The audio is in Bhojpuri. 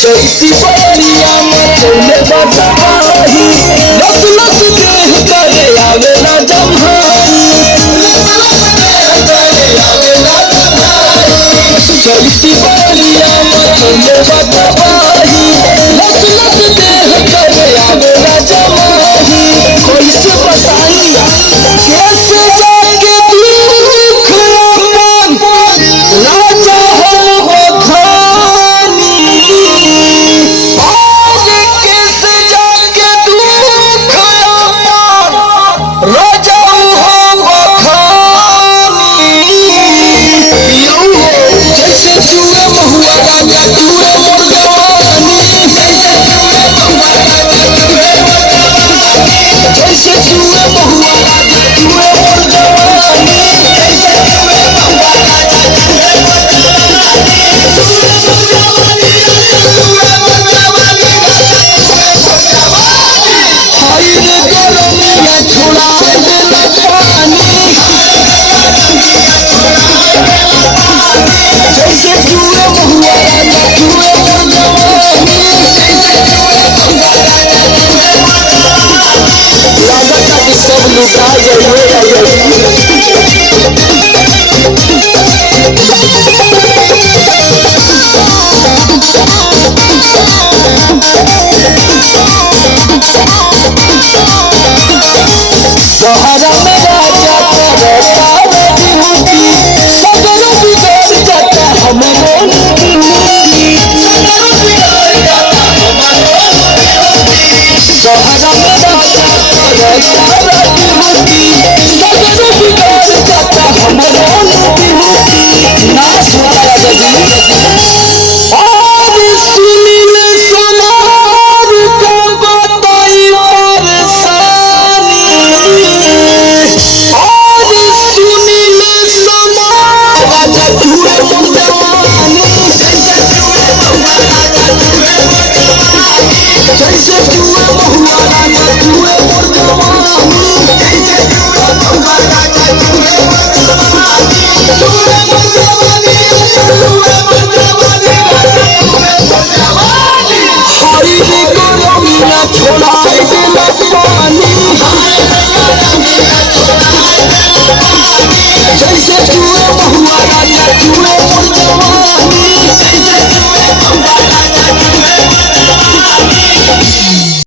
चैती बलिया मचौले बटवाही लस लस देह करे आवेला जम्हाई चैती बलिया मचौले बटवाही लस लस देह करे आवेला जम्हाई कैसे बताई कैसे जाके दुख अपन राजा हो खानी सब लुटा सहारा में राजा करता विभूति सगर बिगड़ जाता हमरो सहारा में राजा करता विभूति सगर बिगड़ जाता हमरो नाश होता राजा जी।